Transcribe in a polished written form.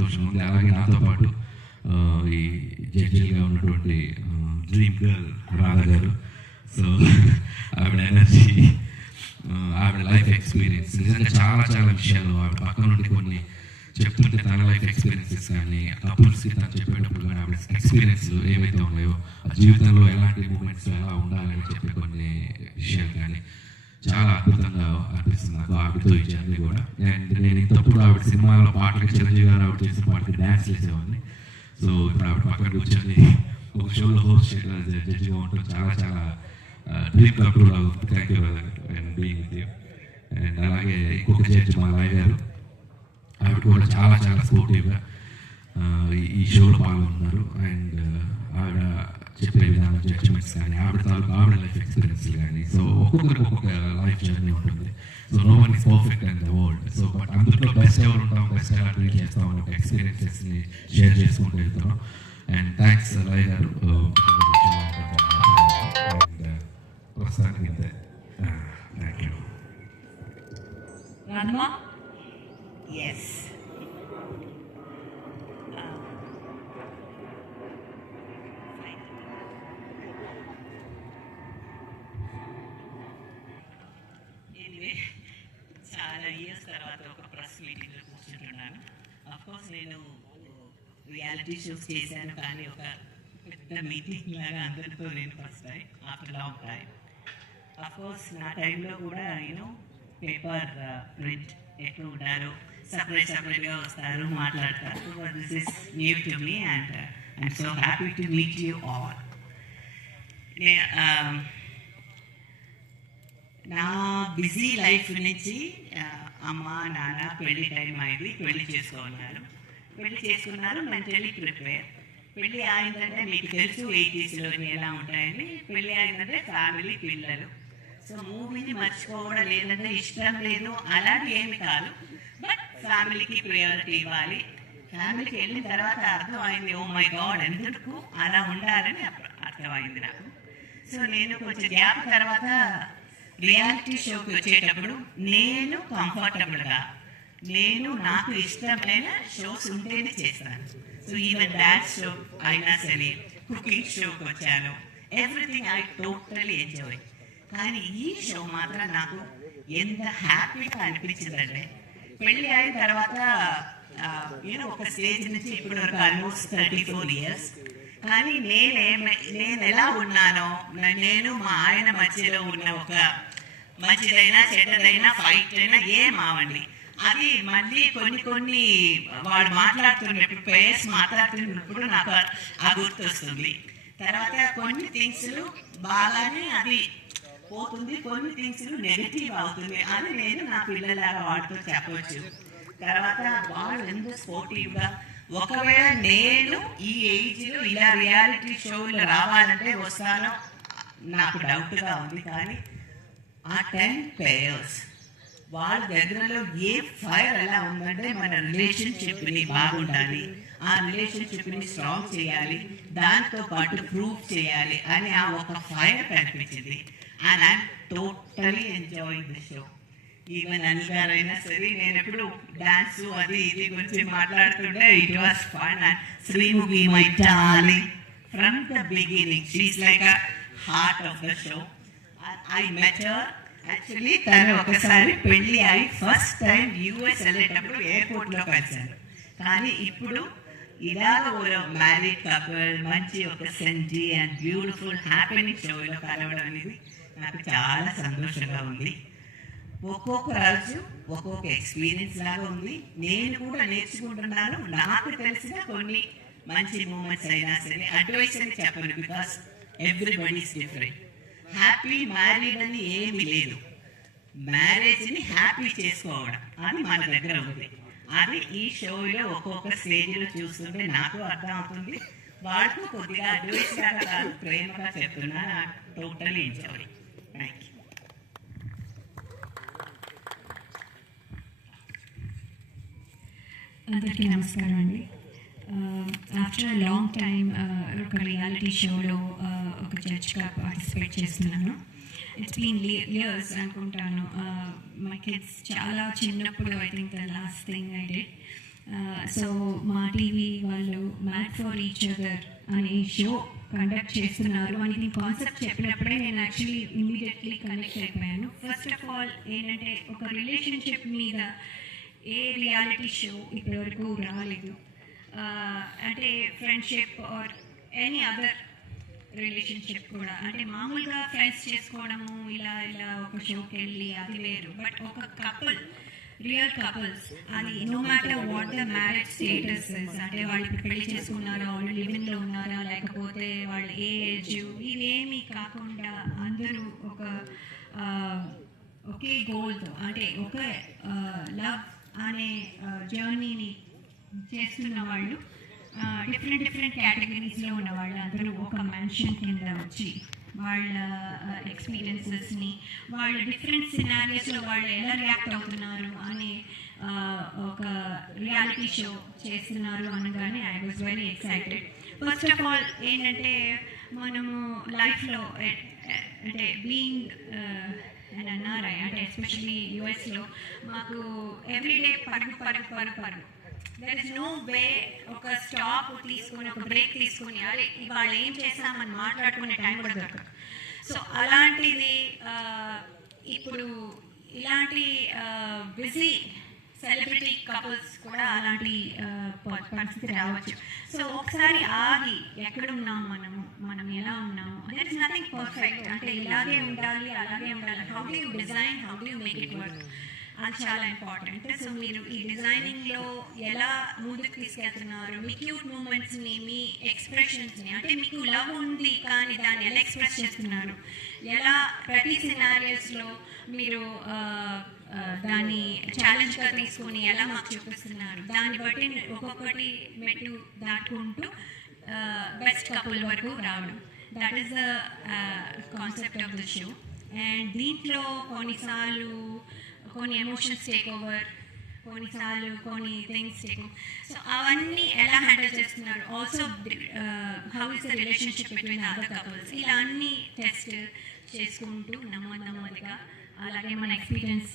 సంతోషం ఉంది. అలాగే నాతో పాటు ఈ జడ్జిగా ఉన్నటువంటి డ్రీమ్ గర్ల్ రాధా గారు. సో ఆవిడ ఎనర్జీ, ఆవిడ లైఫ్ ఎక్స్పీరియన్స్ నిజంగా చాలా చాలా విషయాలు ఆవిడ పక్కన నుండి కొన్ని చెప్తుంటే తన లైఫ్ ఎక్స్పీరియన్సెస్ కానీ కపుల్స్కి తను చెప్పేటప్పుడు కానీ ఆవిడ ఎక్స్పీరియన్స్లు ఏవైతే ఉన్నాయో ఆ జీవితంలో ఎలాంటి మూమెంట్స్ ఎలా ఉండాలని చెప్పే కొన్ని విషయాలు కానీ చాలా అద్భుతంగా అనిపిస్తుంది నాకు ఆవిడతో ఈ జర్నీ కూడా. అండ్ నేను ఇంతప్పుడు ఆవిడ సినిమాలో పాటలకి చిరంజీవి గారు ఆవిడ చేసిన పాటకి డ్యాన్స్ చేసేవాడిని. సో ఇప్పుడు ఆవిడ పక్కన కూర్చొని ఒక షోలో హోస్ట్ చేయడం జడ్జిగా ఉంటుంది చాలా చాలా డ్రీమ్ కమ్ ట్రూ లాగా. Thank you and being with you. And అలాగే ఇంకొక జడ్జి మా లాయ్ గారు, ఆవిడ కూడా చాలా చాలా స్పోర్టివ్గా ఈ షోలో పాల్గొన్నారు. అండ్ ఆవిడ చెప్పే విధానం, జడ్జిమెంట్స్ కానీ ఆవిడ తాలూకు ఆవిడ లైఫ్ ఎక్స్పీరియన్స్ కానీ, సో ఒక్కొక్కరికి ఒక్కొక్క లైఫ్ జర్నీ ఉంటుంది. So no one is perfect in the world. So but అందులో బెస్ట్ ఎవరు ఉంటాం, బెస్ట్ ఎలా ట్రీట్ చేస్తాం ఒక ఎక్స్పీరియన్సెస్ని షేర్ చేసుకుంటూ వెళ్తున్నాం. అండ్ థ్యాంక్స్ రాయ్ గారు. అండ్ ప్రస్తుతానికి ఇంతే. Thank you. Yes. Anyway, చాలా ఇయర్స్ తర్వాత ఒక ప్రెస్ మీటింగ్లో కూర్చుంటున్నాను. అఫ్కోర్స్ నేను రియాలిటీ షోస్ చేశాను, కానీ ఒక పెద్ద మీటింగ్ లాగా అందరితో నేను first time after long time. Of course నా టైంలో కూడా నేను పేపర్ ప్రింట్ ఎక్కడ ఉంటారు, సపరేట్గా వస్తారు, మాట్లాడతారు. This is new to me and I'm so happy to meet you all. నా బిజీ లైఫ్ నుంచి అమ్మ నాన్న పెళ్లి టైం అయింది, పెళ్లి చేసుకున్నారు, మెంటలీ ప్రిపేర్. పెళ్ళి అయిందంటే మీకు తెలుసు 80s ఎలా ఉంటాయని. పెళ్ళి అయిందంటే ఫ్యామిలీ, పిల్లలు. సో మూవీని మర్చిపోవడం లేదంటే ఇష్టం లేదు అలాంటి ఏమి కాదు, బట్ ఫ్యామిలీకి ప్రయారిటీ ఇవ్వాలి. ఫ్యామిలీకి వెళ్ళిన తర్వాత అర్థమైంది, ఓ మై గాడ్ ఎందుకు అలా ఉండాలని అర్థమైంది నాకు. సో నేను కొంచెం గ్యాప్ తర్వాత రియాలిటీ షోకి వచ్చేటప్పుడు నేను కంఫర్టబుల్గా, నాకు ఇష్టమైన షోస్ ఉంటేనే చేస్తాను. సో ఈవెన్ డాన్స్ షో అయినా సరే, కుకింగ్ షోకి వచ్చాను, ఎవ్రీథింగ్ ఐ టోటలీ ఎంజాయ్. కానీ ఈ షో మాత్రం నాకు ఎంత హ్యాపీగా అనిపించిందంటే, పెళ్ళి అయిన తర్వాత నేను ఒక స్టేజ్ నుంచి ఇప్పుడు వరకు ఆల్మోస్ట్ 34 years. కానీ నేను ఎలా ఉన్నానో, నేను మా ఆయన మధ్యలో ఉన్న ఒక మంచిదైనా చెడ్డదైనా ఫైట్ అయినా ఏమావండి, అది మళ్ళీ కొన్ని వాడు మాట్లాడుతున్నప్పుడు, పేరెంట్స్ మాట్లాడుతున్నప్పుడు నాకు ఆ గుర్తొస్తుంది. తర్వాత కొన్ని థింగ్స్ బాగానే అది పోతుంది, కొన్ని థింగ్స్ నెగిటివ్ అవుతుంది. అది నేను నా పిల్లలాగా వాడితో చెప్పవచ్చు. తర్వాత వాళ్ళు ఎంత స్పోర్టివ్గా, ఒకవేళ నేను ఈ ఏజ్లో ఇలా రియాలిటీ షోలో రావాలంటే వస్తానో నాకు డౌట్గా ఉంది. కానీ ఆ 10 players వాళ్ళ దగ్గరలో ఏ ఫైర్ ఎలా ఉందంటే, మన రిలేషన్షిప్ని బాగుండాలి, ఆ రిలేషన్షిప్ని స్ట్రాంగ్ చేయాలి, దాంతో పాటు ప్రూవ్ చేయాలి అని ఆ ఒక ఫైర్ కనిపించింది. And I'm totally enjoying the show. Even Anil గారు అయినా సరే, నేను ఎప్పుడు డాన్స్ అది ఇది గురించి మాట్లాడుతుంటే it was fun. And Sreemukhi my darling from the beginning, she is like a heart of the show. I met her actually. తను ఒకసారి పెళ్ళి అయి ఫస్ట్ టైం యూఎస్ వెళ్ళేటప్పుడు ఎయిర్పోర్ట్లో కలిశాను. కానీ ఇప్పుడు ఇలాగ మ్యారీడ్ కపుల్ మంచి ఒక సెంటీ అండ్ బ్యూటిఫుల్ హ్యాపీనింగ్ షోలో కలవడం అనేది నాకు చాలా సంతోషంగా ఉంది. ఒక్కొక్క రోజు ఒక్కొక్క ఎక్స్పీరియన్స్ లాగా ఉంది. నేను కూడా నేర్చుకుంటున్నాను. నాకు తెలిసిన కొన్ని మంచి మూమెంట్స్ అయినా సరే అడ్వైస్ అని చెప్పను, because everybody is different. Happy married అని ఏమీ లేదు, మ్యారేజ్ని హ్యాపీ చేసుకోవడం అది మన దగ్గర ఉంది. అది ఈ షోలో ఒక్కొక్క స్టేజ్లో చూస్తుంటే నాకు అర్థం అవుతుంది. వాళ్ళకు కొద్దిగా అడ్వైస్ లాగా కాదు, ప్రేమగా చెప్తున్నా. నాకు టోటలీ ఎంజాయ్. Thank you. అందరికీ నమస్కారం అండి. ఆఫ్టర్ లాంగ్ టైమ్ ఒక రియాలిటీ షోలో ఒక జడ్జ్గా పార్టిసిపేట్ చేస్తున్నాను. ఇట్స్ బీన్ ఇయర్స్ అనుకుంటాను. మై కిడ్స్ చాలా చిన్నప్పుడు, I think the last thing I did so మా టీవీ వాళ్ళు మ్యాట్ ఫర్ ఈచ్ అదర్ అనే షో కండక్ట్ చేస్తున్నారు అని దీని కాన్సెప్ట్ చెప్పినప్పుడే నేను యాక్చువల్లీ ఇమీడియట్లీ కనెక్ట్ అయిపోయాను. ఫస్ట్ ఆఫ్ ఆల్ ఏంటంటే ఒక రిలేషన్షిప్ మీద ఏ రియాలిటీ షో ఇప్పటివరకు రాలేదు. అంటే friendship or any other relationship కూడా, అంటే మామూలుగా ఫ్రెండ్స్ చేసుకోవడము ఇలా ఒక షోకి వెళ్ళి అది వేరు. బట్ ఒక కపుల్, రియల్ కపుల్స్, అది no matter what the marriage status, అంటే వాళ్ళు ఇప్పుడు పెళ్లి చేసుకున్నారా, వాళ్ళు లివింగ్లో ఉన్నారా, లేకపోతే వాళ్ళ ఏజ్, ఇవేమీ కాకుండా అందరూ ఒకే గోల్తో, అంటే ఒక లవ్ అనే జర్నీని చేస్తున్న వాళ్ళు, డిఫరెంట్ కేటగిరీస్లో ఉన్న వాళ్ళు అందరూ ఒక మెన్షన్ కింద వచ్చి వాళ్ళ ఎక్స్పీరియన్సెస్ని, వాళ్ళ డిఫరెంట్ సినారియోస్లో వాళ్ళు ఎలా రియాక్ట్ అవుతున్నారు అనే ఒక రియాలిటీ షో చేస్తున్నారు అనగానే I was very excited. First of all ఏంటంటే మనము లైఫ్లో అంటే బీయింగ్ అండ్ ఎన్ఆర్ఐ, అంటే ఎస్పెషలీ యుఎస్లో మాకు ఎవ్రీడే పరుగు. దెర్ ఇస్ నో వే ఒక స్టాప్ తీసుకొని, ఒక బ్రేక్ తీసుకొని అరే ఇవాళ ఏం చేస్తామని మాట్లాడుకునే టైం కూడా దొరకదు. సో అలాంటిది ఇప్పుడు ఇలాంటి బిజీ సెలబ్రిటీ కపుల్స్ కూడా అలాంటి పరిస్థితి రావచ్చు. సో ఒకసారి ఆగి ఎక్కడున్నాం మనం ఎలా ఉన్నాము, దెర్ ఇస్ నథింగ్ పర్ఫెక్ట్, అంటే ఇలాగే ఉండాలి అలాగే ఉండాలి. How do you design, how do you make it work, అది చాలా ఇంపార్టెంట్. సో మీరు ఈ డిజైనింగ్లో ఎలా ముందుకు తీసుకెళ్తున్నారు, మీ క్యూట్ మూమెంట్స్ని, మీ ఎక్స్ప్రెషన్స్ని, అంటే మీకు లవ్ ఉంది కానీ దాన్ని ఎలా ఎక్స్ప్రెస్ చేస్తున్నారు, ఎలా ప్రతి సినారియోస్లో మీరు దాన్ని ఛాలెంజ్గా తీసుకొని ఎలా మాకు చూపిస్తున్నారు, దాన్ని బట్టి ఒక్కొక్కటి మెట్టు దాటుకుంటూ బెస్ట్ కపుల్ వరకు రావడం. That is the concept of the show. And దీంట్లో కొన్నిసార్లు కొన్ని ఎమోషన్స్ టేక్ ఓవర్, కొన్నిసార్లు కొన్ని థింగ్స్ టేక్ ఓవర్. సో అవన్నీ ఎలా హ్యాండిల్ చేస్తున్నారు, also how is the relationship between other couples, ఇలా అన్నీ టెస్ట్ చేసుకుంటూ నెమ్మదిగా అలాగే మన ఎక్స్పీరియన్స్